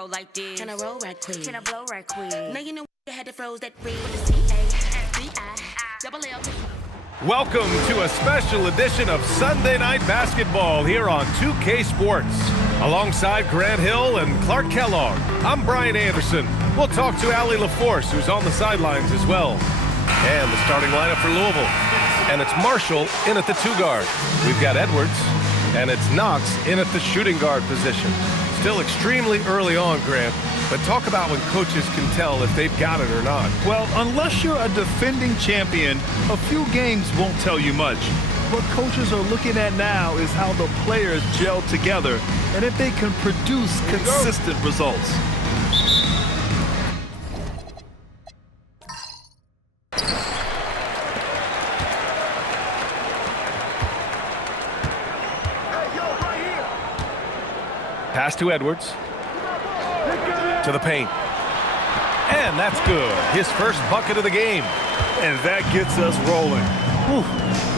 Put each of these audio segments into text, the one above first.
roll like this. Tryna roll right quick. Tryna blow right quick. Now you know you had to froze that ring with the C-A-D-I-double-L. Welcome to a special edition of Sunday Night Basketball here on 2K Sports. Alongside Grant Hill and Clark Kellogg, I'm Brian Anderson. We'll talk to Allie LaForce, who's on the sidelines as well. And the starting lineup for Louisville. And it's Marshall in at the 2 guard. We've got Edwards, and it's Knox in at the shooting guard position. Still extremely early on, Grant, but talk about when coaches can tell if they've got it or not. Well, unless you're a defending champion, a few games won't tell you much. What coaches are looking at now is how the players gel together and if they can produce consistent results. Pass to Edwards. To the paint. And that's good. His first bucket of the game. And that gets us rolling. Whew,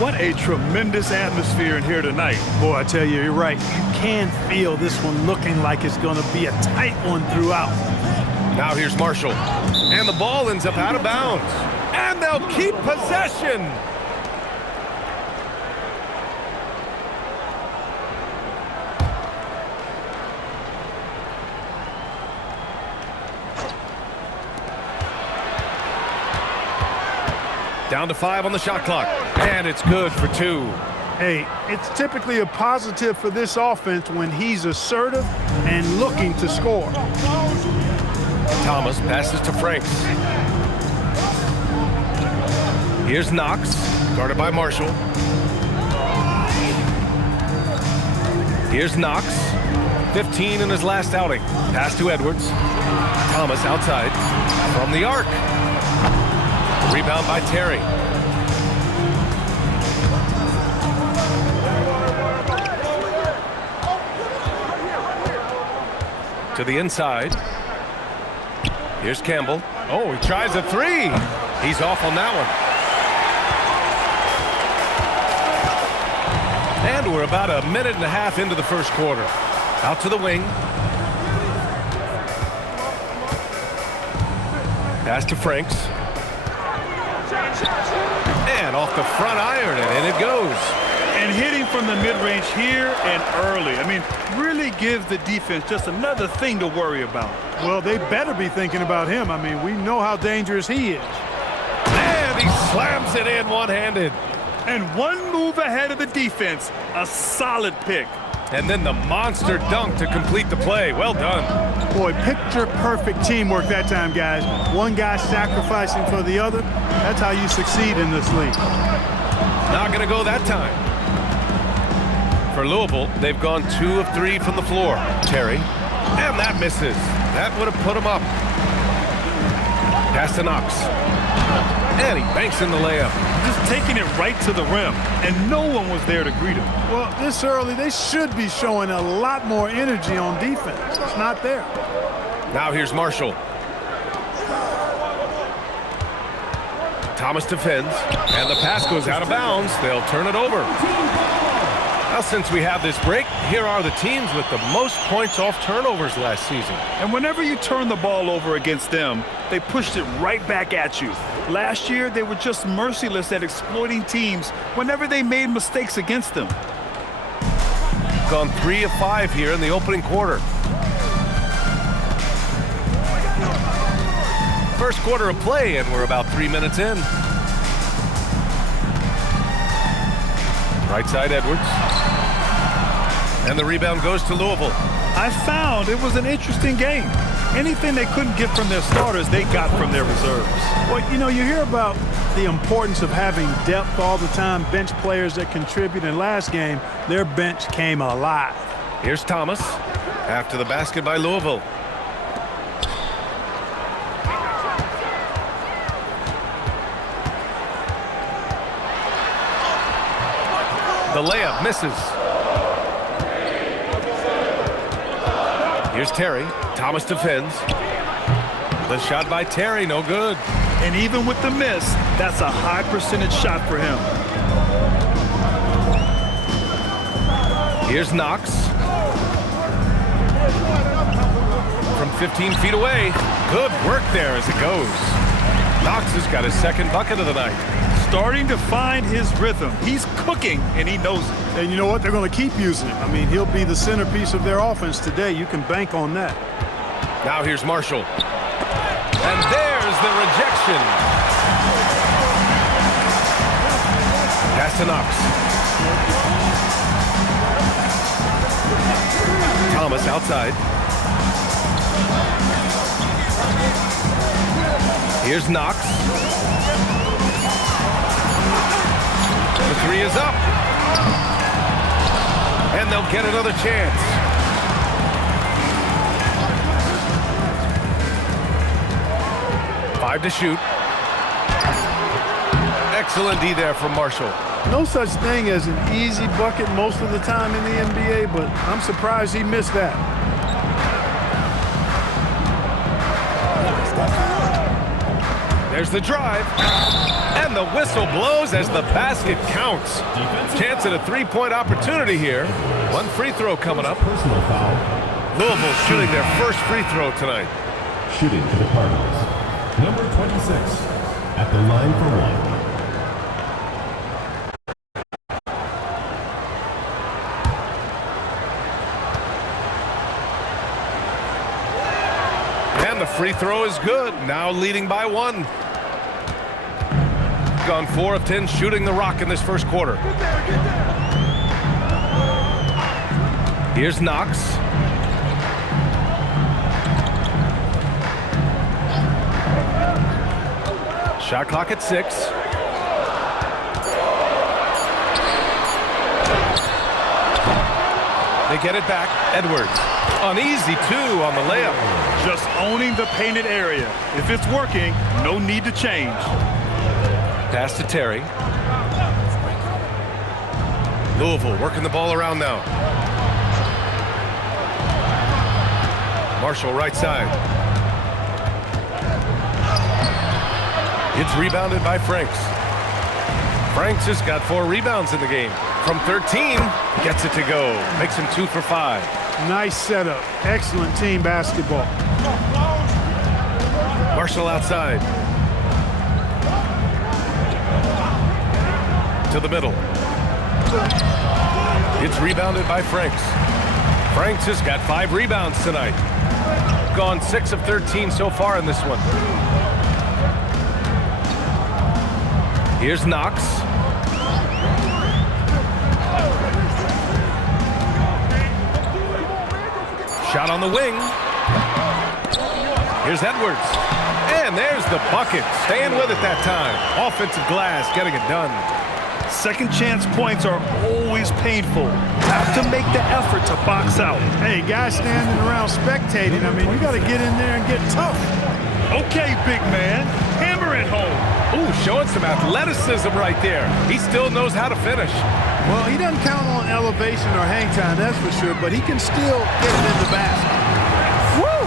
what a tremendous atmosphere in here tonight. Boy, I tell you, you're right. You can feel this one looking like it's going to be a tight one throughout. Now here's Marshall. And the ball ends up out of bounds. And they'll keep possession. Down to 5 on the shot clock. And it's good for 2. Hey, it's typically a positive for this offense when he's assertive and looking to score. Thomas passes to Franks. Here's Knox, guarded by Marshall. Here's Knox, 15 in his last outing. Pass to Edwards. Thomas outside from the arc. Rebound by Terry. To the inside. Here's Campbell. Oh, he tries a 3. He's off on that one. And we're about a minute and a half into the first quarter. Out to the wing. Pass to Franks. And off the front iron, and in it goes. And hitting from the mid-range here and early. I mean, really gives the defense just another thing to worry about. Well, they better be thinking about him. I mean, we know how dangerous he is. And he slams it in one-handed. And one move ahead of the defense, a solid pick. And then the monster dunk to complete the play. Well done. Boy, picture-perfect teamwork that time, guys. One guy sacrificing for the other. That's how you succeed in this league. Not going to go that time. For Louisville, they've gone 2 of 3 from the floor. Terry, and that misses. That would have put him up. Pass to Knox. And he banks in the layup. Just taking it right to the rim, and no one was there to greet him. Well, this early, they should be showing a lot more energy on defense. It's not there. Now here's Marshall. Thomas defends, and the pass goes out of bounds. They'll turn it over. Now, since we have this break, here are the teams with the most points off turnovers last season. And whenever you turn the ball over against them, they pushed it right back at you. Last year, they were just merciless at exploiting teams whenever they made mistakes against them. Gone 3 of 5 here in the opening quarter. First quarter of play, and we're about 3 minutes in. Right side, Edwards. And the rebound goes to Louisville. I found it was an interesting game. Anything they couldn't get from their starters, they got from their reserves. Well, you know, you hear about the importance of having depth all the time, bench players that contribute. In last game, their bench came alive. Here's Thomas after the basket by Louisville. The layup misses. Here's Terry. Thomas defends. The shot by Terry, no good. And even with the miss, that's a high percentage shot for him. Here's Knox. from 15 feet away. Good work there as it goes. Knox has got his second bucket of the night. Starting to find his rhythm. He's cooking, and he knows it. And you know what? They're going to keep using him. I mean, he'll be the centerpiece of their offense today. You can bank on that. Now here's Marshall. And there's the rejection. Pass to Knox. Thomas outside. Here's Knox. The three is up. And they'll get another chance. Five to shoot. Excellent D there from Marshall. No such thing as an easy bucket most of the time in the NBA, but I'm surprised he missed that. There's the drive. And the whistle blows as the basket counts. Chance at a three-point opportunity here. One free throw coming up. Personal foul. Louisville shooting their first free throw tonight. Shooting for the Cardinals. Number 26 at the line for one. And the free throw is good. Now leading by one. Gone 4 of 10 shooting the rock in this first quarter. Here's Knox. Shot clock at 6. They get it back. Edwards. An easy 2 on the layup. Just owning the painted area. If it's working, no need to change. Pass to Terry. Louisville working the ball around now. Marshall right side. It's rebounded by Franks. Franks has got 4 rebounds in the game. From 13, gets it to go. Makes him 2 for 5. Nice setup. Excellent team basketball. Marshall outside. To the middle. It's rebounded by Franks. Franks has got 5 rebounds tonight. Gone 6 of 13 so far in this one. Here's Knox. Shot on the wing. Here's Edwards. And there's the bucket. Staying with it that time. Offensive glass getting it done. Second chance points are always painful. Have to make the effort to box out. Hey, guys standing around spectating, I mean, you got to get in there and get tough. Okay, big man. Hammer it home. Ooh, showing some athleticism right there. He still knows how to finish. Well, he doesn't count on elevation or hang time, that's for sure, but he can still get it in the basket. Woo!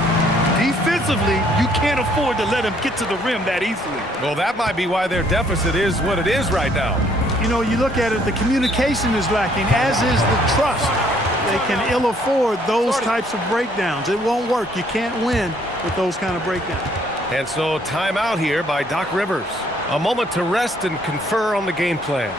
Defensively, you can't afford to let him get to the rim that easily. Well, that might be why their deficit is what it is right now. You know, you look at it, the communication is lacking, as is the trust. They can ill afford those types of breakdowns. It won't work. You can't win with those kind of breakdowns. And so timeout here by Doc Rivers. A moment to rest and confer on the game plan.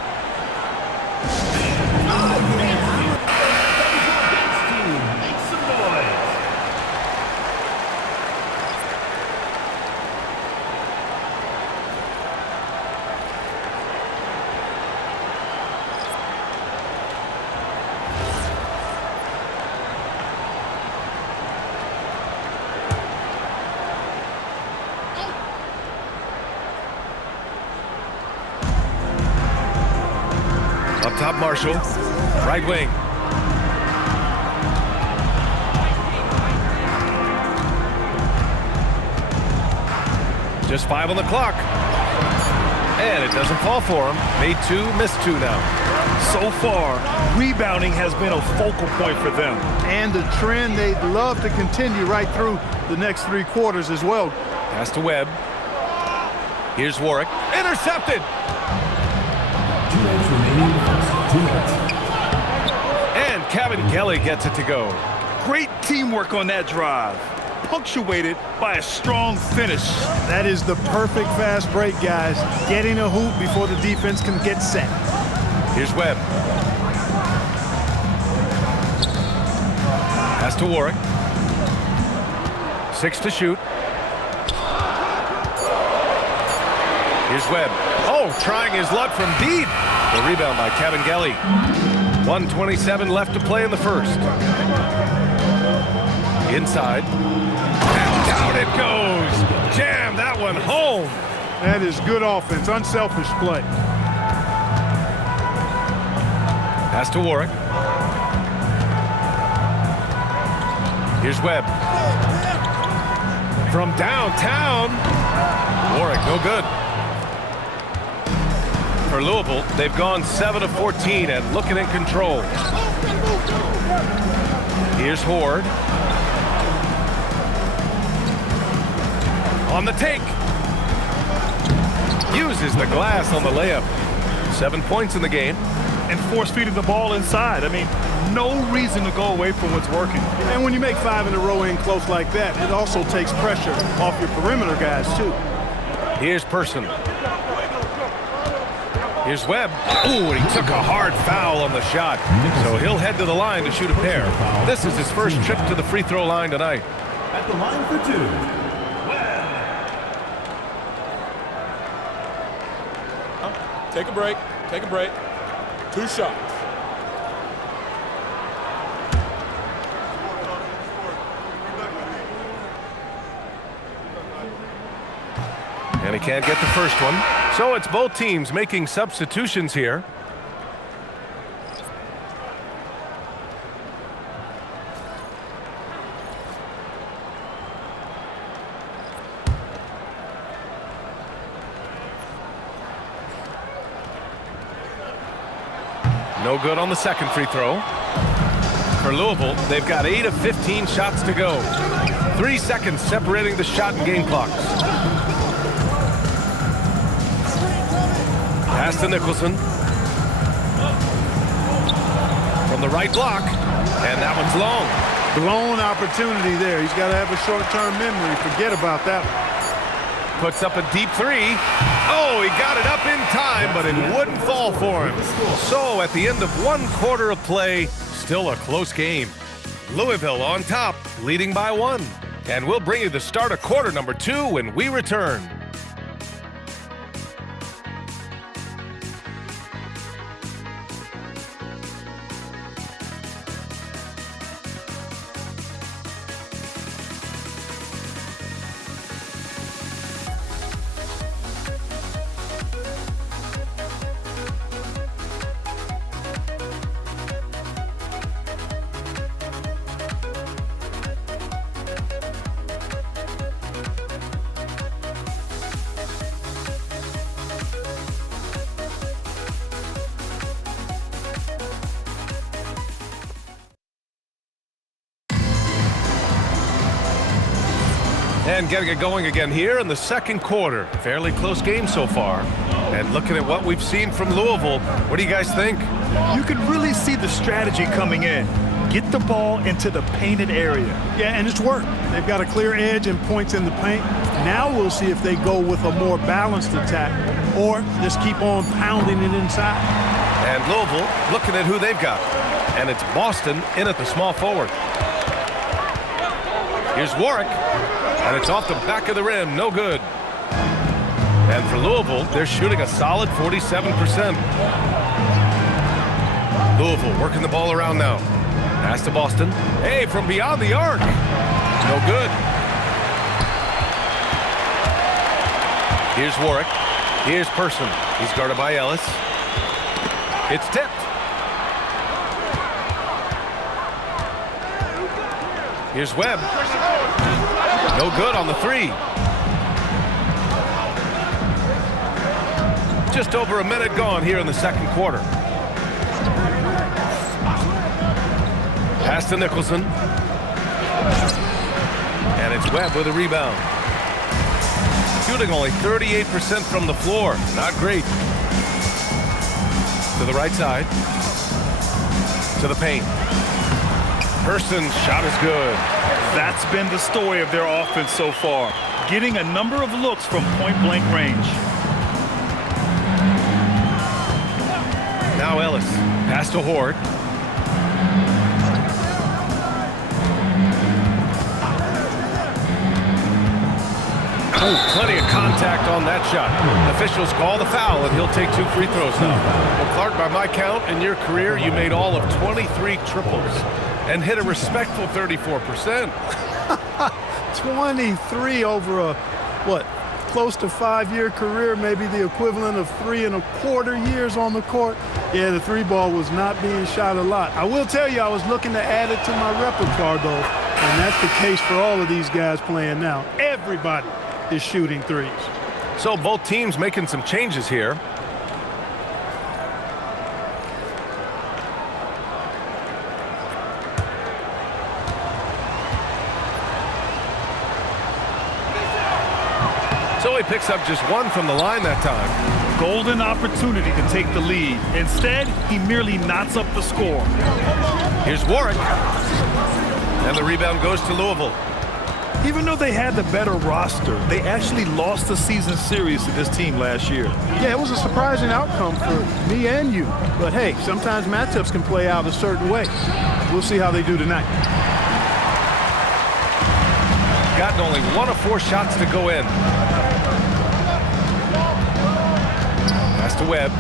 Up top, Marshall. Right wing. Just 5 on the clock. And it doesn't fall for him. Made 2, missed 2 now. So far, rebounding has been a focal point for them. And the trend they'd love to continue right through the next 3 quarters as well. Pass to Webb. Here's Warwick. Intercepted. 2 minutes remaining. 2 minutes. And Kevin Kelly gets it to go. Great teamwork on that drive. punctuated by a strong finish. That is the perfect fast break, guys. Getting a hoop before the defense can get set. Here's Webb. Pass to Warwick. 6 to shoot. Here's Webb. Oh, trying his luck from deep. The rebound by Kabengele. 1:27 left to play in the first. Inside. And down it goes. Jam that one home. That is good offense, unselfish play. Pass to Warwick. Here's Webb. From downtown. Warwick, no good. For Louisville, they've gone 7 of 14 and looking in control. Here's Horde. On the take. Uses the glass on the layup. 7 points in the game. And force feeding the ball inside. I mean, no reason to go away from what's working. And when you make 5 in a row in close like that, it also takes pressure off your perimeter guys, too. Here's Person. Here's Webb. Ooh, and he took a hard foul on the shot. So he'll head to the line to shoot a pair. This is his first trip to the free throw line tonight. At the line for 2. Take a break. Take a break. 2 shots. And he can't get the first one. So it's both teams making substitutions here. No good on the second free throw. For Louisville, they've got 8 of 15 shots to go. 3 seconds separating the shot and game clocks. Pass to Nicholson. From the right block. And that one's long. Blown opportunity there. He's got to have a short-term memory. Forget about that one. Puts up a deep 3. Oh, he got it up in time, but it wouldn't fall for him. So at the end of 1 quarter of play, still a close game. Louisville on top, leading by 1. And we'll bring you the start of quarter number 2 when we return. And getting it going again here in the second quarter. Fairly close game so far. And looking at what we've seen from Louisville, what do you guys think? You can really see the strategy coming in. Get the ball into the painted area. Yeah, and it's worked. They've got a clear edge and points in the paint. Now we'll see if they go with a more balanced attack or just keep on pounding it inside. And Louisville looking at who they've got. And it's Boston in at the small forward. Here's Warwick. And it's off the back of the rim, no good. And for Louisville, they're shooting a solid 47%. Louisville working the ball around now. Pass to Boston. Hey, from beyond the arc. No good. Here's Warwick. Here's Person. He's guarded by Ellis. It's tipped. Here's Webb. No good on the 3. Just over a minute gone here in the second quarter. Pass to Nicholson. And it's Webb with a rebound. Shooting only 38% from the floor. Not great. To the right side. To the paint. Person's shot is good. That's been the story of their offense so far, getting a number of looks from point-blank range. Now Ellis, pass to Horde. Oh, plenty of contact on that shot. Officials call the foul, and he'll take 2 free throws now. Well, Clark, by my count, in your career, you made all of 23 triples and hit a respectful 34%. 23 over a, close to 5-year career, maybe the equivalent of 3 1/4 years on the court. Yeah, the 3 ball was not being shot a lot. I will tell you, I was looking to add it to my repertoire, though, and that's the case for all of these guys playing now. Everybody is shooting 3s. So both teams making some changes here. So he picks up just 1 from the line that time. Golden opportunity to take the lead. Instead, he merely knots up the score. Here's Warwick. And the rebound goes to Louisville. Even though they had the better roster, they actually lost the season series to this team last year. Yeah, it was a surprising outcome for me and you. But hey, sometimes matchups can play out a certain way. We'll see how they do tonight. Gotten only 1 of 4 shots to go in. Pass to Webb.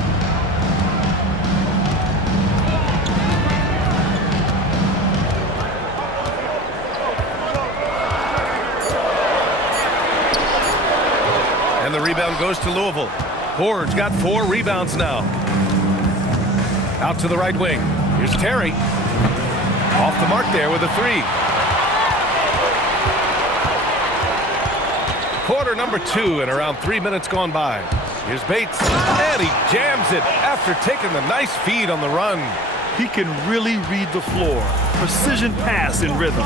And the rebound goes to Louisville. Horde's got 4 rebounds now. Out to the right wing. Here's Terry. Off the mark there with a 3. Quarter number 2 and around 3 minutes gone by. Here's Bates, and he jams it after taking the nice feed on the run. He can really read the floor. Precision pass in rhythm.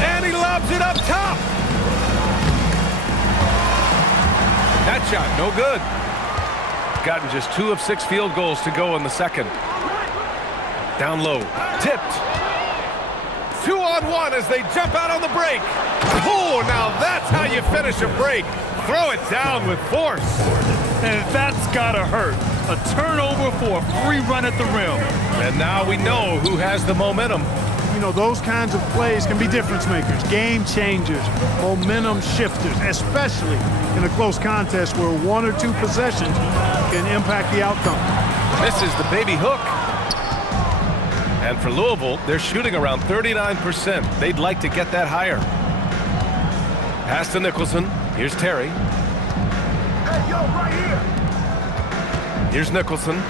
And he lobs it up top. That shot, no good. Gotten just 2 of 6 field goals to go in the second. Down low, tipped. 2-on-1 as they jump out on the break. Oh, now that's how you finish a break. Throw it down with force. And that's gotta hurt. A turnover for a free run at the rim. And now we know who has the momentum. You know, those kinds of plays can be difference makers, game changers, momentum shifters, especially in a close contest where 1 or 2 possessions can impact the outcome. Misses the baby hook. And for Louisville, they're shooting around 39%. They'd like to get that higher. Pass to Nicholson. Here's Terry. Hey, yo, right here. Here's Nicholson.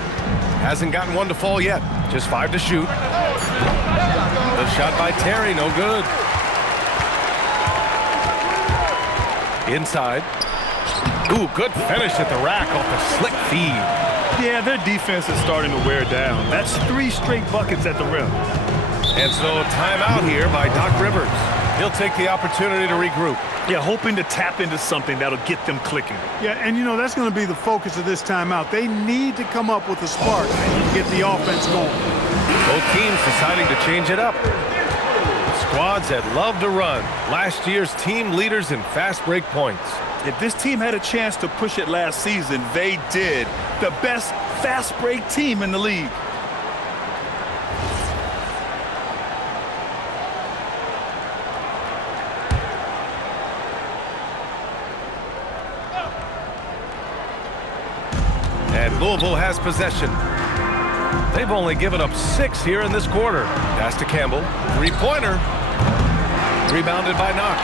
Hasn't gotten 1 to fall yet. Just 5 to shoot. The shot by Terry, no good. Inside. Ooh, good finish at the rack off the slick feed. Yeah, their defense is starting to wear down. That's 3 straight buckets at the rim. And so timeout here by Doc Rivers. He'll take the opportunity to regroup. Yeah, hoping to tap into something that'll get them clicking. Yeah, and you know, that's going to be the focus of this timeout. They need to come up with a spark and get the offense going. Both teams deciding to change it up. Squads that love to run. Last year's team leaders in fast break points. If this team had a chance to push it last season, they did. The best fast break team in the league. And Louisville has possession. They've only given up 6 here in this quarter. Pass to Campbell. 3-pointer. Rebounded by Knox.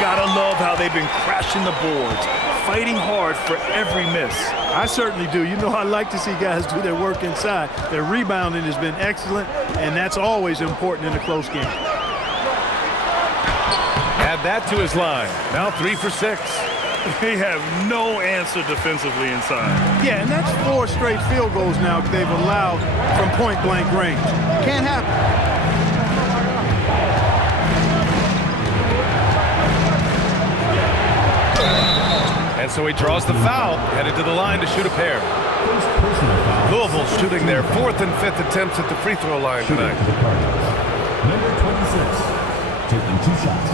Gotta love how they've been crashing the boards, fighting hard for every miss. I certainly do. You know, I like to see guys do their work inside. Their rebounding has been excellent, and that's always important in a close game. Add that to his line. Now 3 for 6. They have no answer defensively inside. Yeah, and that's 4 straight field goals now they've allowed from point-blank range. Can't happen. And so he draws the foul, headed to the line to shoot a pair. Personal foul. Louisville shooting their 4th and 5th attempts at the free throw line Shooting tonight. for the Cardinals. Number 26, taking 2 shots.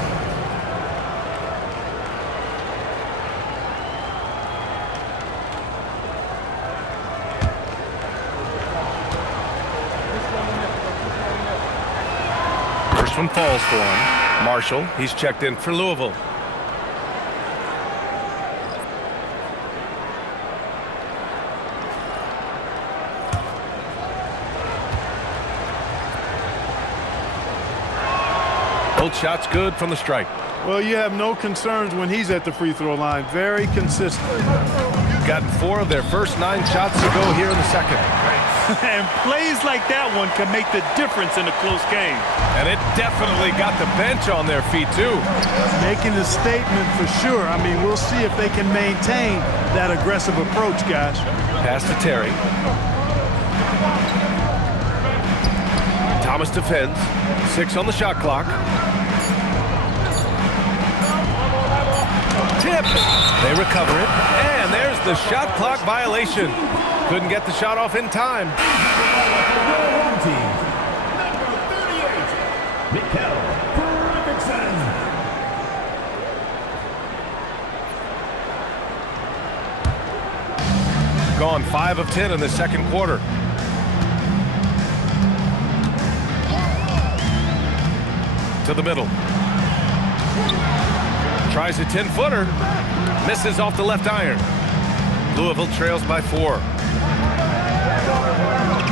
First one falls for him. Marshall, he's checked in for Louisville. Both shots good from the strike. Well, you have no concerns when he's at the free throw line. Very consistent. Gotten 4 of their first 9 shots to go here in the second. And plays like that one can make the difference in a close game. And it definitely got the bench on their feet, too. Making a statement for sure. I mean, we'll see if they can maintain that aggressive approach, guys. Pass to Terry. Thomas defends. 6 on the shot clock. Tip. They recover it. And there's the shot clock violation. Couldn't get the shot off in time. Home team. Number 38, Mikkel Fredrickson. Gone 5 of 10 in the second quarter. To the middle. Tries a 10-footer. Misses off the left iron. Louisville trails by 4.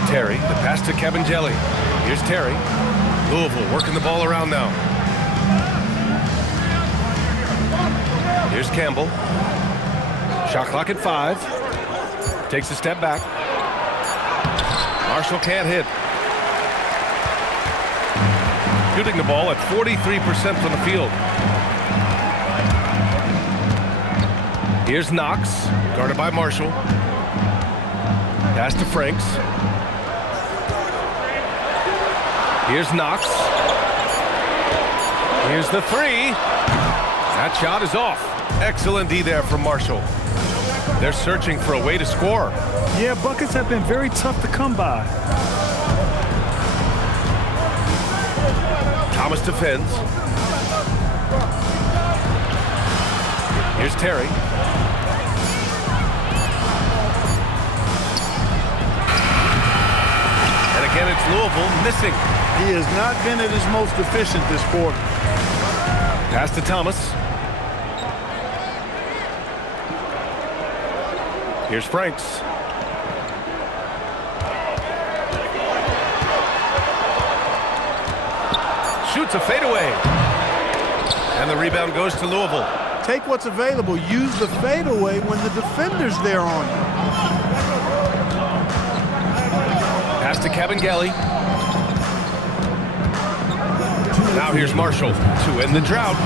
Terry, the pass to Cabangeli. Here's Terry. Louisville working the ball around now. Here's Campbell. Shot clock at 5. Takes a step back. Marshall can't hit. Shooting the ball at 43% from the field. Here's Knox, guarded by Marshall. Pass to Franks. Here's Knox. Here's the 3. That shot is off. Excellent D there from Marshall. They're searching for a way to score. Yeah, buckets have been very tough to come by. Thomas defends. Here's Terry. And again, it's Louisville missing. He has not been at his most efficient this quarter. Pass to Thomas. Here's Franks. Shoots a fadeaway. And the rebound goes to Louisville. Take what's available. Use the fadeaway when the defender's there on you. Pass to Cabangeli. Now here's Marshall to end the drought.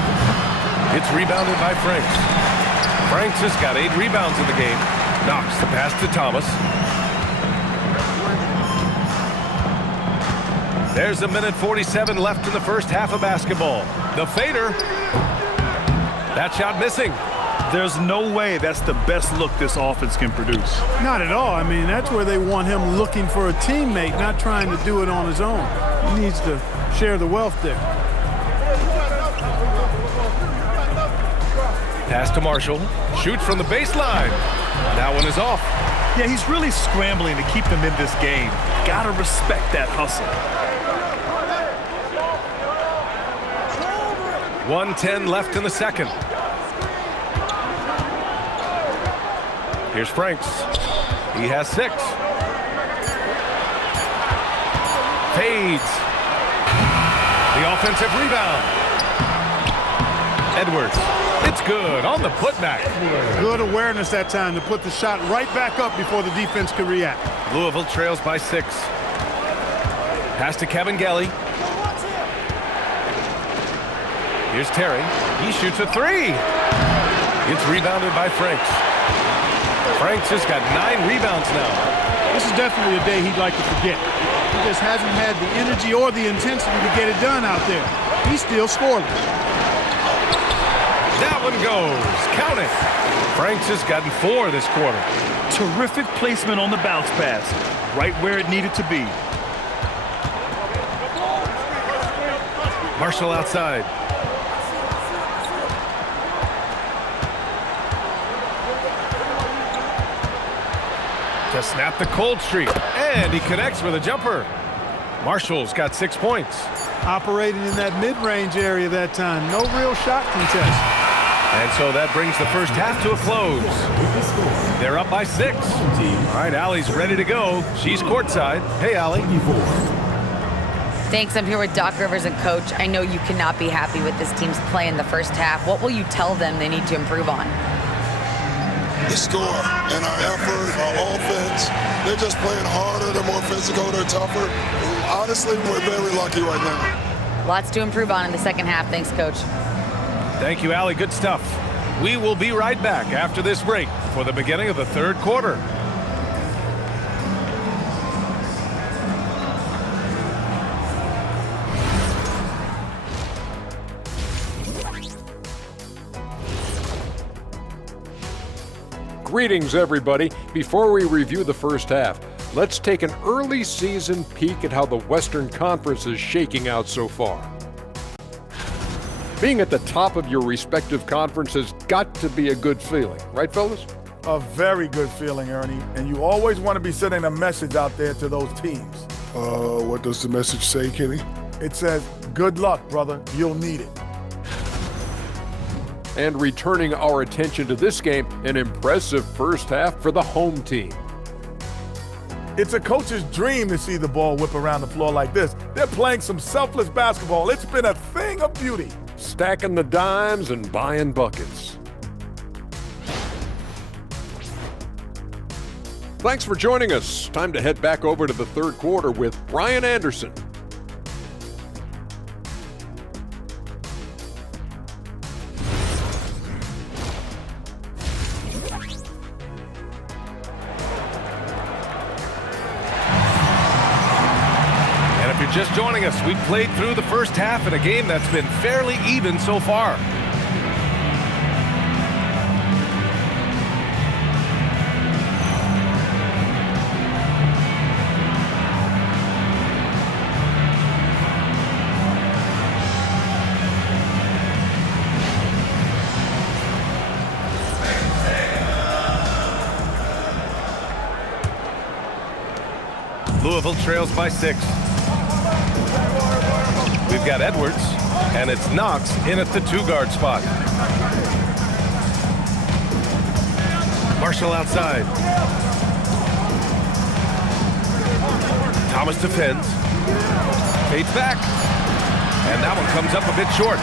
It's rebounded by Franks. Franks has got 8 rebounds in the game. Knocks the pass to Thomas. There's 1:47 left in the first half of basketball. The fader. That shot missing. There's no way that's the best look this offense can produce. Not at all. I mean, that's where they want him looking for a teammate, not trying to do it on his own. He needs to share the wealth there. Pass to Marshall. Shoots from the baseline. That one is off. Yeah, he's really scrambling to keep them in this game. Gotta respect that hustle. 1:10 left in the second. Here's Franks. He has 6. Fades. The offensive rebound. Edwards. It's good on the putback. Good awareness that time to put the shot right back up before the defense could react. Louisville trails by 6. Pass to Cabangeli. Here's Terry. He shoots a 3. It's rebounded by Franks. Franks has got 9 rebounds now. This is definitely a day he'd like to forget. He just hasn't had the energy or the intensity to get it done out there. He's still scoreless. That one goes. Count it. Franks has gotten 4 this quarter. Terrific placement on the bounce pass, right where it needed to be. Marshall outside. To snap the cold streak, and he connects with a jumper. Marshall's got 6 points. Operating in that mid-range area that time. No real shot contest. And so that brings the first half to a close. They're up by 6. All right, Allie's ready to go. She's courtside. Hey, Allie. Thanks. I'm here with Doc Rivers and Coach. I know you cannot be happy with this team's play in the first half. What will you tell them they need to improve on? The score and our effort, our offense. They're just playing harder. They're more physical. They're tougher. Honestly, we're very lucky right now. Lots to improve on in the second half. Thanks, Coach. Thank you, Allie. Good stuff. We will be right back after this break for the beginning of the third quarter. Greetings, everybody. Before we review the first half, let's take an early season peek at how the Western Conference is shaking out so far. Being at the top of your respective conference has got to be a good feeling, right, fellas? A very good feeling, Ernie. And you always want to be sending a message out there to those teams. What does the message say, Kenny? It says, good luck, brother. You'll need it. And returning our attention to this game, an impressive first half for the home team. It's a coach's dream to see the ball whip around the floor like this. They're playing some selfless basketball. It's been a thing of beauty. Stacking the dimes and buying buckets. Thanks for joining us. Time to head back over to the third quarter with Brian Anderson. Just joining us, we played through the first half in a game that's been fairly even so far. Louisville trails by 6. We've got Edwards, and it's Knox in at the 2-guard spot. Marshall outside. Thomas defends. Fades back. And that one comes up a bit short.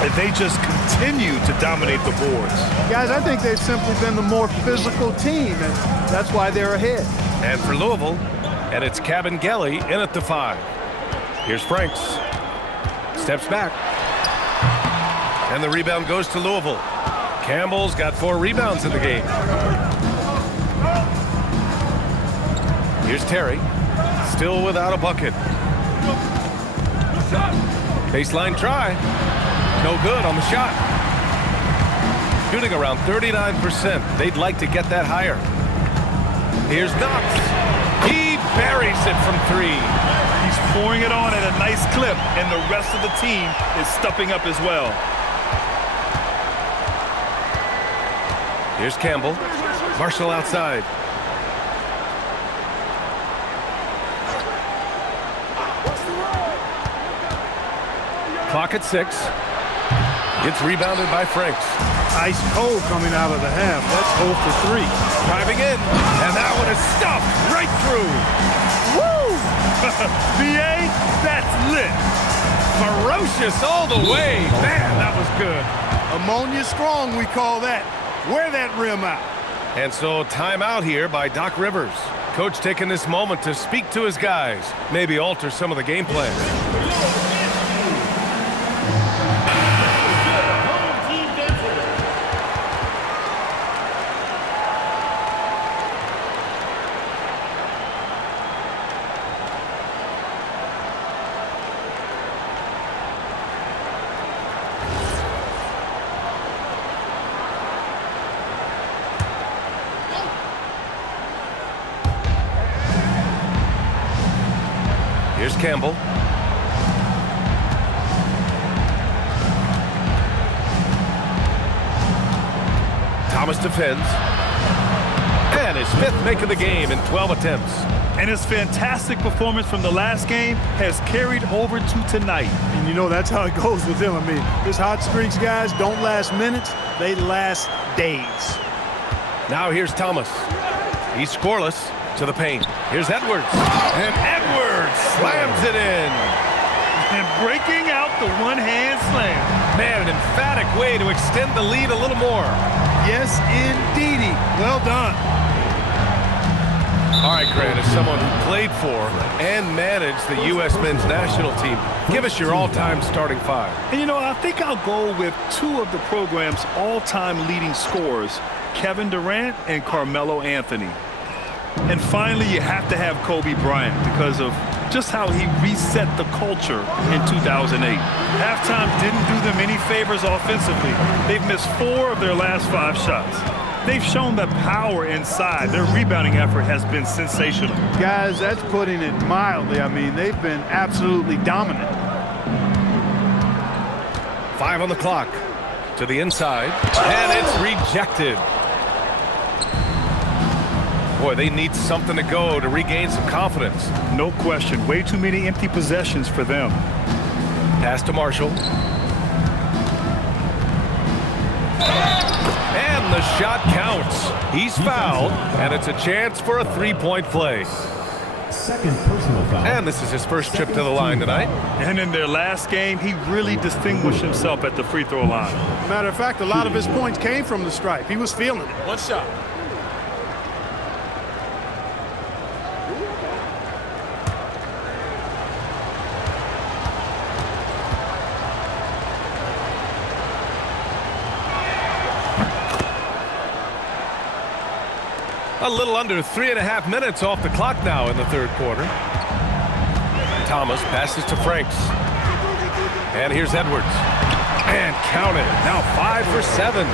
And they just continue to dominate the boards. Guys, I think they've simply been the more physical team, and that's why they're ahead. And for Louisville, and it's Cabangeli in at the 5. Here's Franks. Steps back. And the rebound goes to Louisville. Campbell's got 4 rebounds in the game. Here's Terry. Still without a bucket. Baseline try. No good on the shot. Shooting around 39%. They'd like to get that higher. Here's Knox. He buries it from 3. He's pouring it on at a nice clip, and the rest of the team is stepping up as well. Here's Campbell. Marshall outside. Clock at 6. It's rebounded by Franks. Ice cold coming out of the half. That's 0 for 3. Driving in, and that one is stuffed right through. Woo! BA, that's lit. Ferocious all the way. Man, that was good. Ammonia strong, we call that. Wear that rim out. And so timeout here by Doc Rivers. Coach taking this moment to speak to his guys, maybe alter some of the game plan. Here's Campbell. Thomas defends. And his 5th make of the game in 12 attempts. And his fantastic performance from the last game has carried over to tonight. And you know, that's how it goes with him. I mean, his hot streaks, guys, don't last minutes. They last days. Now here's Thomas. He's scoreless to the paint. Here's Edwards. And Edwards slams it in. And breaking out the one-hand slam. Man, an emphatic way to extend the lead a little more. Yes, indeedy. Well done. All right, Grant, as someone who played for and managed the U.S. men's national team, give us your all-time starting 5. And, you know, I think I'll go with 2 of the program's all-time leading scorers, Kevin Durant and Carmelo Anthony. And finally, you have to have Kobe Bryant because of just how he reset the culture in 2008. Halftime didn't do them any favors offensively. They've missed 4 of their last 5 shots. They've shown the power inside. Their rebounding effort has been sensational. Guys, that's putting it mildly. I mean, they've been absolutely dominant. 5 on the clock. To the inside. And it's rejected. Boy, they need something to go to regain some confidence. No question. Way too many empty possessions for them. Pass to Marshall. And the shot counts. He's fouled, and it's a chance for a 3-point play. Second personal foul. And this is his first trip to the line tonight. And in their last game, he really distinguished himself at the free throw line. Matter of fact, a lot of his points came from the stripe. He was feeling it. One shot. A little under 3.5 minutes off the clock now in the 3rd quarter. Thomas passes to Franks. And here's Edwards. And count it. Now 5 for 7.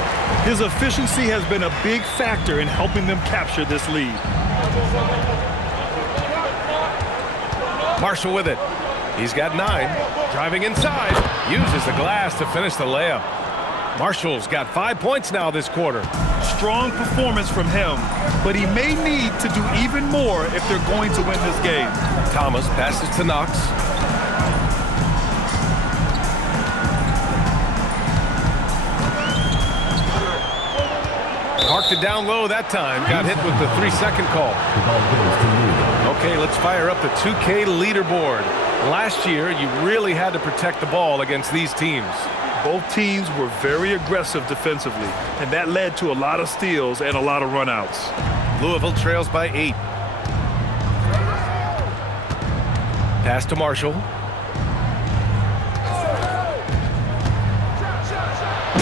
His efficiency has been a big factor in helping them capture this lead. Marshall with it. He's got 9. Driving inside. Uses the glass to finish the layup. Marshall's got 5 points now this quarter. Strong performance from him, but he may need to do even more if they're going to win this game. Thomas passes to Knox. Parked it down low that time. Got hit with the 3-second call. Okay, let's fire up the 2K leaderboard. Last year, you really had to protect the ball against these teams. Both teams were very aggressive defensively, and that led to a lot of steals and a lot of runouts. Louisville trails by 8. Pass to Marshall.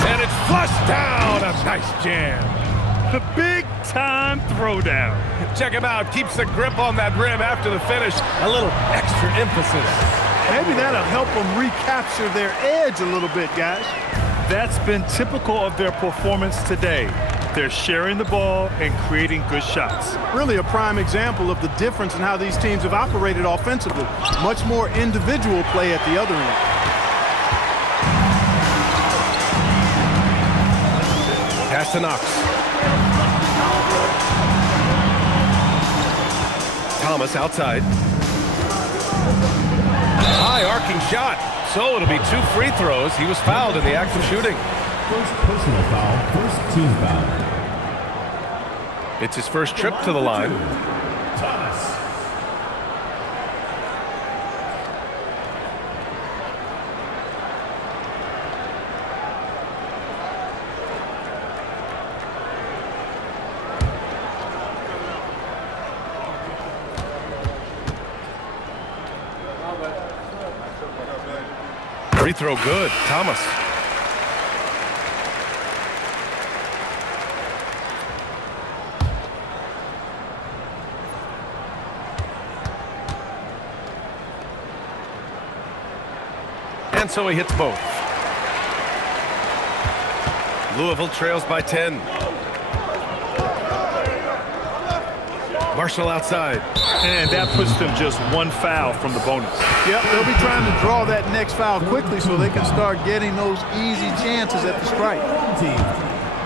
And it's flushed down. A nice jam. The big-time throwdown. Check him out. Keeps the grip on that rim after the finish. A little extra emphasis. Maybe that'll help them recapture their edge a little bit, guys. That's been typical of their performance today. They're sharing the ball and creating good shots. Really a prime example of the difference in how these teams have operated offensively. Much more individual play at the other end. Pass to Knox. Thomas outside. High arcing shot. So it'll be 2 free throws. He was fouled in the act of shooting. First personal foul, first team foul. It's his first trip to the line. Thomas. Free throw good. Thomas. And so he hits both. Louisville trails by 10. Marshall outside. And that puts them just one foul from the bonus. Yep, they'll be trying to draw that next foul quickly so they can start getting those easy chances at the strike. Team,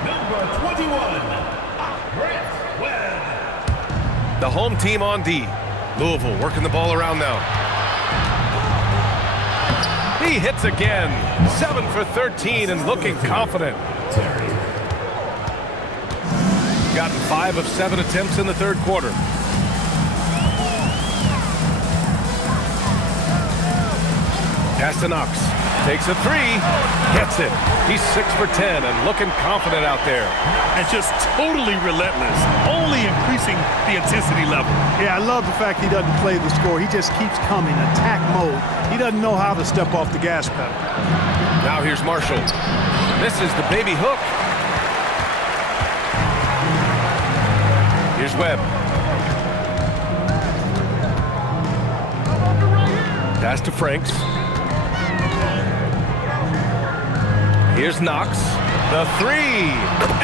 number 21, Brett Webb. The home team on D. Louisville working the ball around now. He hits again. 7 for 13 and looking confident. Terry. Gotten 5 of 7 attempts in the third quarter. Pass to Knox. Takes a 3. Gets it. He's 6 for 10 and looking confident out there. And just totally relentless, only increasing the intensity level. Yeah, I love the fact he doesn't play the score. He just keeps coming, attack mode. He doesn't know how to step off the gas pedal. Now here's Marshall. Misses the baby hook. Here's Webb. Pass to Franks. Here's Knox. The 3.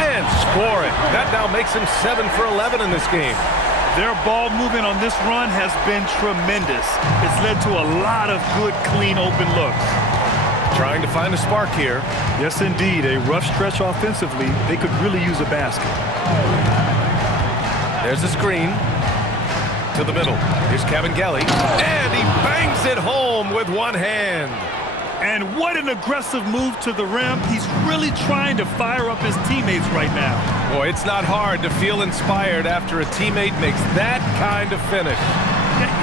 And score it. That now makes him 7 for 11 in this game. Their ball movement on this run has been tremendous. It's led to a lot of good, clean, open looks. Trying to find a spark here. Yes, indeed. A rough stretch offensively. They could really use a basket. There's a screen. To the middle. Here's Cavangeli. And he bangs it home with one hand. And what an aggressive move to the rim. He's really trying to fire up his teammates right now. Boy, it's not hard to feel inspired after a teammate makes that kind of finish.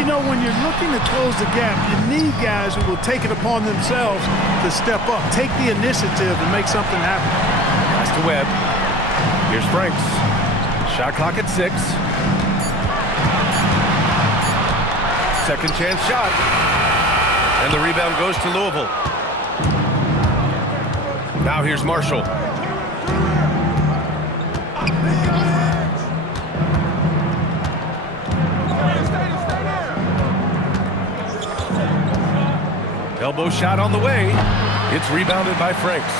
You know, when you're looking to close the gap, you need guys who will take it upon themselves to step up, take the initiative, and make something happen. Pass to Webb. Here's Franks. Shot clock at 6. Second chance shot. And the rebound goes to Louisville. Now here's Marshall. Elbow shot on the way. It's rebounded by Franks.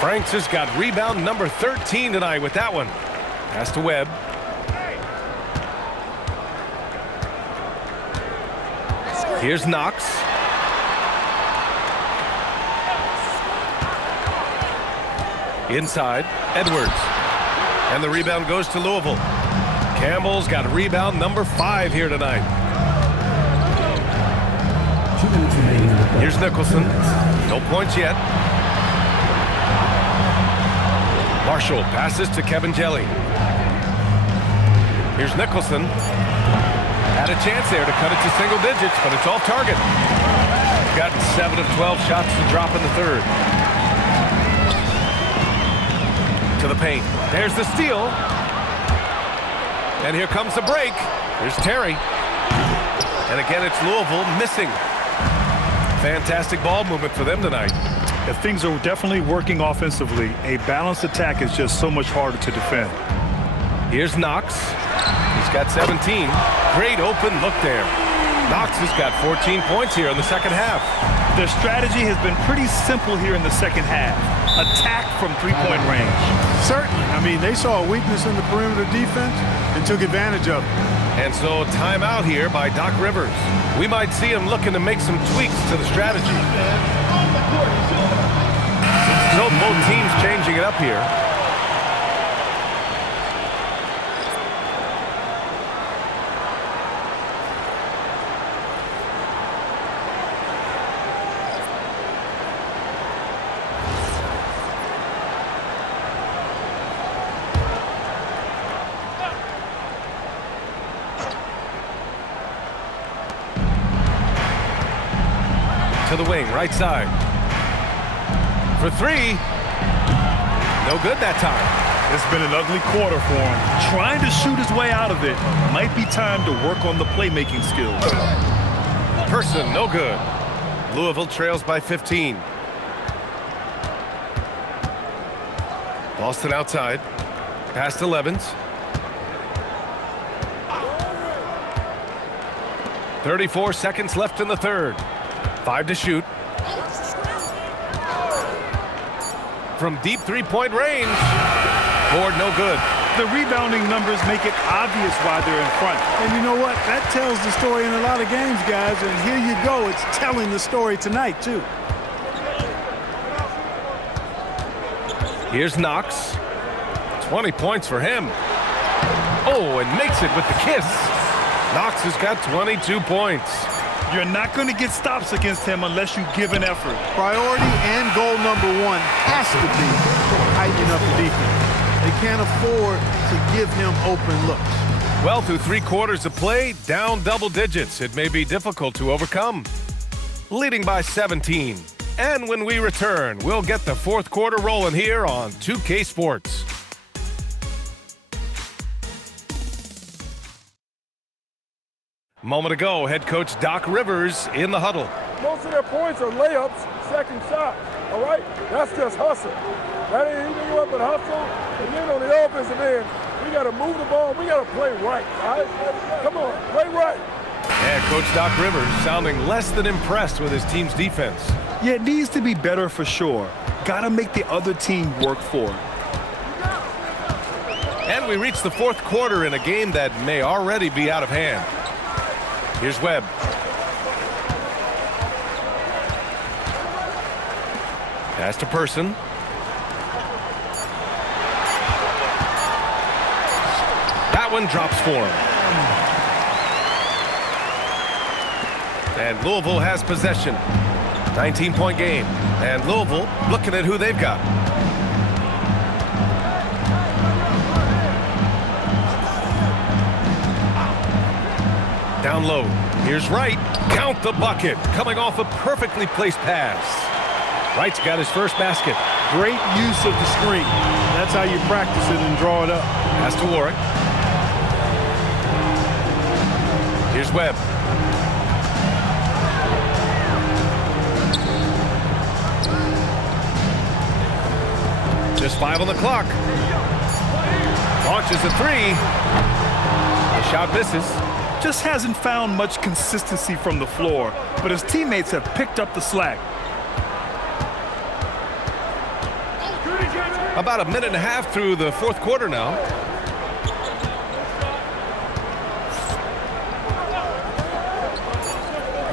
Franks has got rebound number 13 tonight with that one. Pass to Webb. Here's Knox. Inside, Edwards. And the rebound goes to Louisville. Campbell's got rebound number 5 here tonight. 2 minutes remaining in the quarter. Here's Nicholson. No points yet. Marshall passes to Cavangeli. Here's Nicholson. Had a chance there to cut it to single digits, but it's off target. Gotten 7 of 12 shots to drop in the third. To the paint. There's the steal. And here comes the break. Here's Terry. And again, it's Louisville missing. Fantastic ball movement for them tonight. If things are definitely working offensively, a balanced attack is just so much harder to defend. Here's Knox. He's got 17. Great open look there. Knox has got 14 points here in the second half. Their strategy has been pretty simple here in the second half. Attack from three-point range. Certainly. I mean, they saw a weakness in the perimeter defense and took advantage of it. And so timeout here by Doc Rivers. We might see him looking to make some tweaks to the strategy. So both teams changing it up here. To the wing, right side. For 3. No good that time. It's been an ugly quarter for him. Trying to shoot his way out of it. Might be time to work on the playmaking skills. Person, no good. Louisville trails by 15. Boston outside. Past 11s. 34 seconds left in the third. 5 to shoot. From deep three-point range. Board no good. The rebounding numbers make it obvious why they're in front. And you know what? That tells the story in a lot of games, guys. And here you go. It's telling the story tonight, too. Here's Knox. 20 points for him. Oh, and makes it with the kiss. Knox has got 22 points. You're not going to get stops against him unless you give an effort. Priority and goal number one has to be tightening up the defense. They can't afford to give him open looks. Well, through 3 quarters of play, down double digits. It may be difficult to overcome. Leading by 17. And when we return, we'll get the 4th quarter rolling here on 2K Sports. Moment ago, head coach Doc Rivers in the huddle. Most of their points are layups, second shots, all right? That's just hustle. That ain't anything but hustle. And then on the offensive end, we got to move the ball. We got to play right, all right? Come on, play right. And Coach Doc Rivers sounding less than impressed with his team's defense. Yeah, it needs to be better for sure. Got to make the other team work for it. And we reach the 4th quarter in a game that may already be out of hand. Here's Webb. Pass to Person. That one drops for him. And Louisville has possession. 19-point game. And Louisville looking at who they've got. Down low. Here's Wright. Count the bucket. Coming off a perfectly placed pass. Wright's got his first basket. Great use of the screen. That's how you practice it and draw it up. Pass to Warwick. Here's Webb. Just 5 on the clock. Launches a 3. The shot misses. Just hasn't found much consistency from the floor, but his teammates have picked up the slack. About a minute and a half through the 4th quarter now.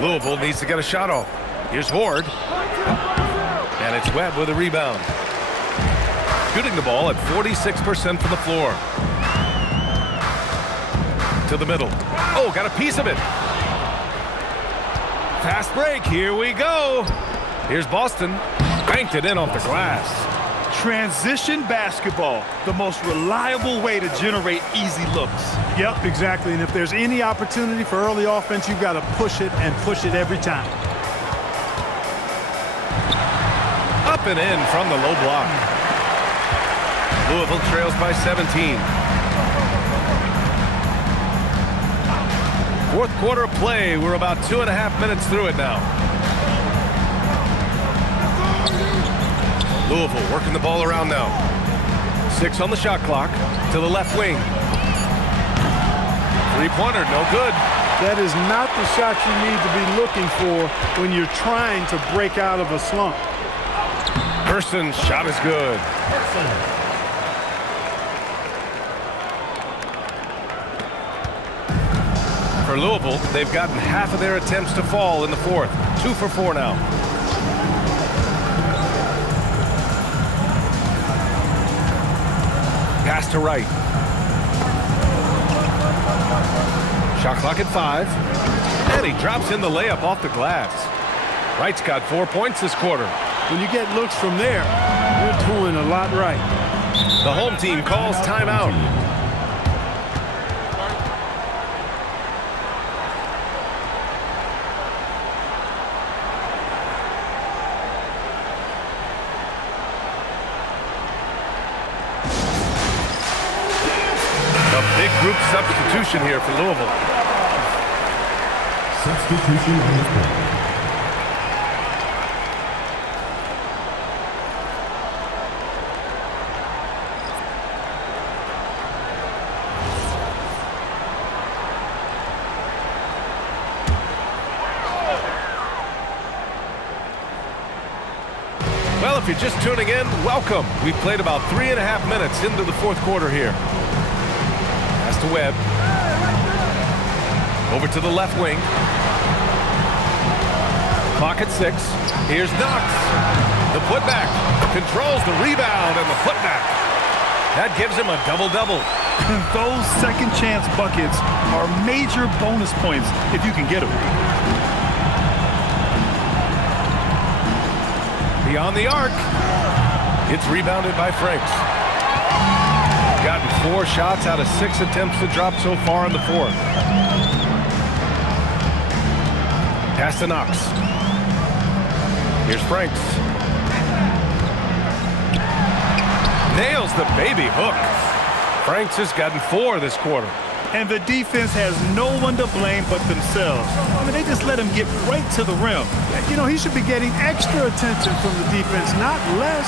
Louisville needs to get a shot off. Here's Horde. And it's Webb with a rebound. Shooting the ball at 46% from the floor. To the middle. Oh, got a piece of it. Fast break. Here we go. Here's Boston. Banked it in off the glass. Transition basketball, the most reliable way to generate easy looks. Yep, exactly. And if there's any opportunity for early offense, you've got to push it and push it every time. Up and in from the low block. Louisville trails by 17. 4th quarter of play. We're about 2.5 minutes through it now. Louisville working the ball around now. 6 on the shot clock to the left wing. 3-pointer, no good. That is not the shot you need to be looking for when you're trying to break out of a slump. Person's shot is good. For Louisville, they've gotten half of their attempts to fall in the 4th. 2 for 4 now. Pass to Wright. Shot clock at 5. And he drops in the layup off the glass. Wright's got 4 points this quarter. When you get looks from there, you're doing a lot right. The home team calls timeout. Big group substitution here for Louisville. Substitution on the court. Well, if you're just tuning in, welcome. We've played about 3.5 minutes into the 4th quarter here. to Webb. Over to the left wing. Clock at 6. Here's Knox. The putback. Controls the rebound and the putback. That gives him a double-double. Those second chance buckets are major bonus points if you can get them. Beyond the arc. It's rebounded by Franks. Gotten 4 shots out of 6 attempts to drop so far in the fourth. Pass to Knox. Here's Franks. Nails the baby hook. Franks has gotten 4 this quarter. And the defense has no one to blame but themselves. I mean, they just let him get right to the rim. You know, he should be getting extra attention from the defense, not less.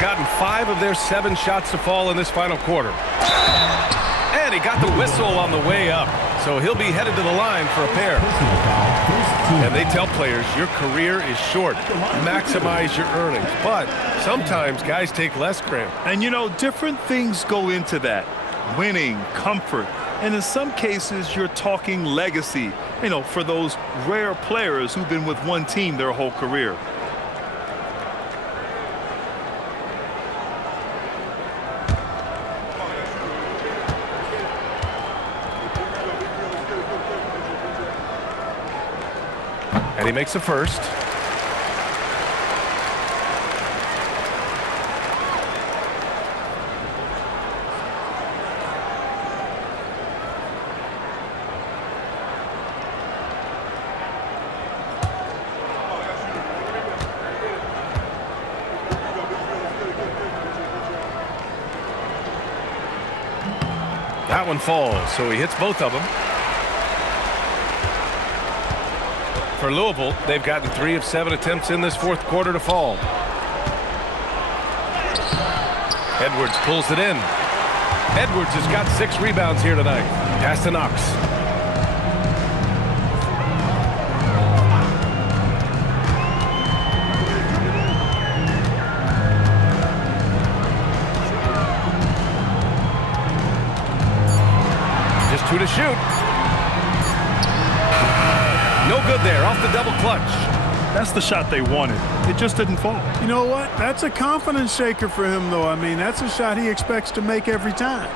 Gotten 5 of their 7 shots to fall in this final quarter. And he got the whistle on the way up. So he'll be headed to the line for a pair. And they tell players, your career is short. Maximize your earnings. But sometimes guys take less, Graham. And you know, different things go into that. Winning, comfort, and in some cases, you're talking legacy, you know, for those rare players who've been with one team their whole career. And he makes the first. That one falls, so he hits both of them. For Louisville, they've gotten 3 of 7 attempts in this fourth quarter to fall. Edwards pulls it in. Edwards has got 6 rebounds here tonight. Pass to Knox. Just 2 to shoot. No good there, off the double clutch. That's the shot they wanted. It just didn't fall. You know what? That's a confidence shaker for him, though. I mean, that's a shot he expects to make every time.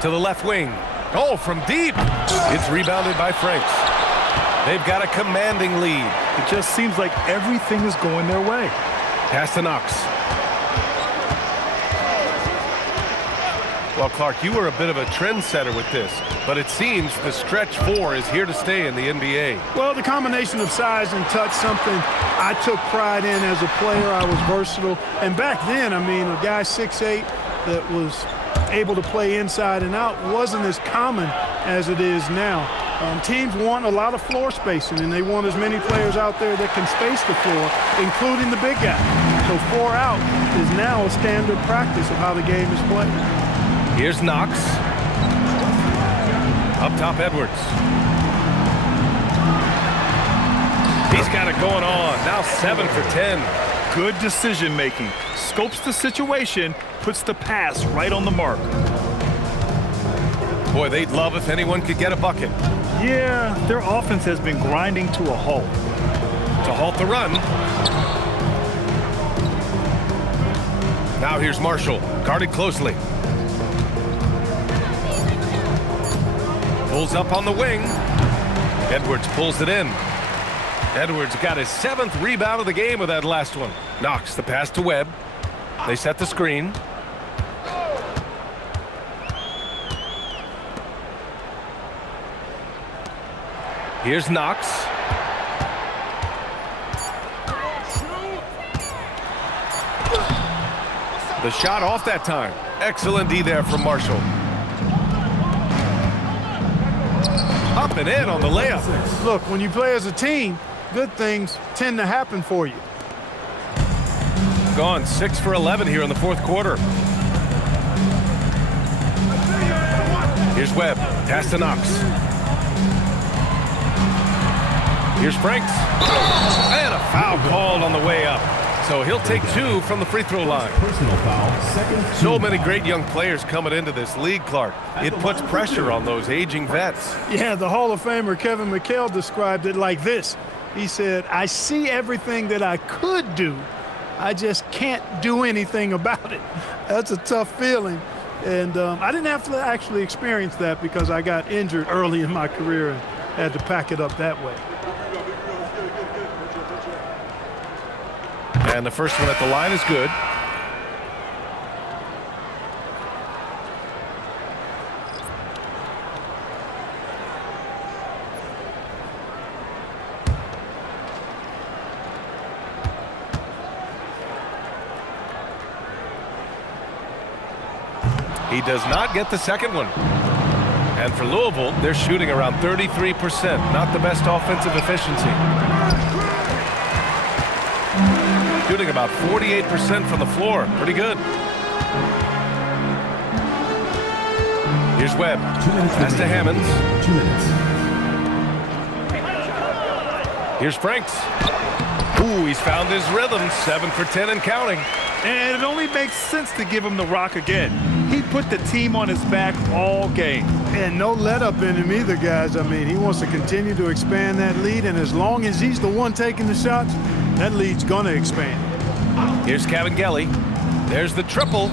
To the left wing. Oh, from deep. It's rebounded by Franks. They've got a commanding lead. It just seems like everything is going their way. Pass to Knox. Well, Clark, you were a bit of a trendsetter with this, but it seems the stretch 4 is here to stay in the NBA. Well, the combination of size and touch, something I took pride in as a player. I was versatile. And back then, I mean, a guy 6'8" that was able to play inside and out wasn't as common as it is now. Teams want a lot of floor spacing, and they want as many players out there that can space the floor, including the big guy. So 4 out is now a standard practice of how the game is played. Here's Knox. Up top, Edwards. He's got it going on. Now 7 for 10. Good decision making. Scopes the situation, puts the pass right on the mark. Boy, they'd love if anyone could get a bucket. Yeah, their offense has been grinding to a halt. To halt the run. Now here's Marshall, guarded closely. Pulls up on the wing. Edwards pulls it in. Edwards got his 7th rebound of the game with that last one. Knox the pass to Webb. They set the screen. Here's Knox. The shot off that time. Excellent D there from Marshall. Up and in on the layup. Look, when you play as a team, good things tend to happen for you. Gone 6 for 11 here in the fourth quarter. Here's Webb. Pass to Knox. Here's Franks. And a foul called on the way up. So he'll take 2 from the free throw line. Personal foul, second. So many great young players coming into this league, Clark. It puts pressure on those aging vets. Yeah, the Hall of Famer Kevin McHale described it like this. He said, I see everything that I could do. I just can't do anything about it. That's a tough feeling. And I didn't have to actually experience that because I got injured early in my career and had to pack it up that way. And the first one at the line is good. He does not get the second one. And for Louisville, they're shooting around 33%. Not the best offensive efficiency. Shooting about 48% from the floor. Pretty good. Here's Webb. 2 minutes. Pass to Hammonds. 2 minutes. Here's Franks. Ooh, he's found his rhythm. 7 for 10 and counting. And it only makes sense to give him the rock again. He put the team on his back all game. And no let up in him either, guys. I mean, he wants to continue to expand that lead, and as long as he's the one taking the shots, that lead's going to expand. Here's Cavangeli. There's the triple.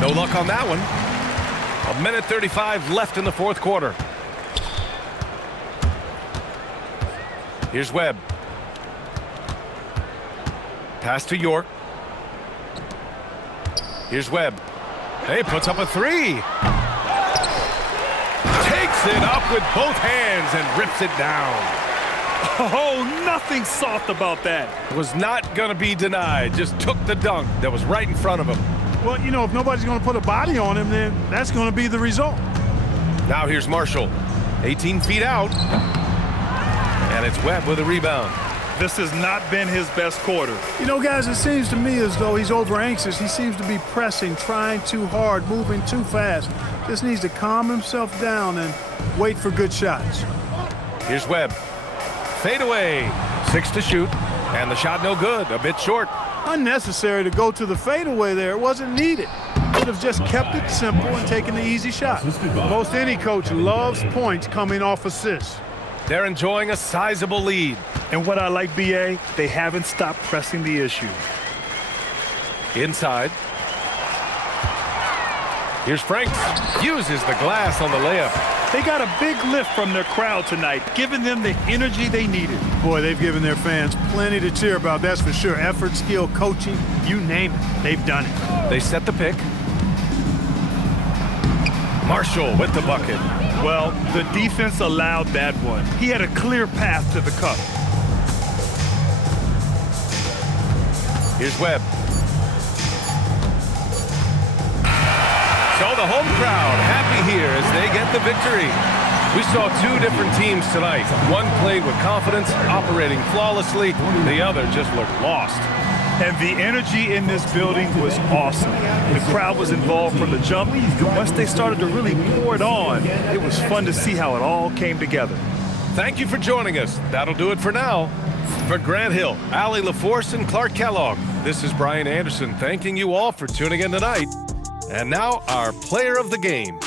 No luck on that one. 1:35 left in the fourth quarter. Here's Webb. Pass to York. Here's Webb. He puts up a 3. Takes it up with both hands and rips it down. Oh, nothing soft about that. Was not going to be denied. Just took the dunk that was right in front of him. Well, you know, if nobody's going to put a body on him, then that's going to be the result. Now here's Marshall. 18 feet out. And it's Webb with a rebound. This has not been his best quarter. You know, guys, it seems to me as though he's over anxious. He seems to be pressing, trying too hard, moving too fast. Just needs to calm himself down and wait for good shots. Here's Webb. Fade away. 6 to shoot. And the shot no good. A bit short. Unnecessary to go to the fadeaway there. It wasn't needed. Could have just kept it simple and taken the easy shot. Most any coach loves points coming off assists. They're enjoying a sizable lead. And what I like, B.A., they haven't stopped pressing the issue. Inside. Here's Franks. Uses the glass on the layup. They got a big lift from their crowd tonight, giving them the energy they needed. Boy, they've given their fans plenty to cheer about, that's for sure. Effort, skill, coaching, you name it, they've done it. They set the pick. Marshall with the bucket. Well, the defense allowed that one. He had a clear path to the cup. Here's Webb. So the home crowd happy here as they get the victory. We saw 2 different teams tonight. One played with confidence, operating flawlessly. The other just looked lost. And the energy in this building was awesome. The crowd was involved from the jump. Once they started to really pour it on, it was fun to see how it all came together. Thank you for joining us. That'll do it for now. For Grant Hill, Allie LaForce, and Clark Kellogg, this is Brian Anderson thanking you all for tuning in tonight. And now our player of the game.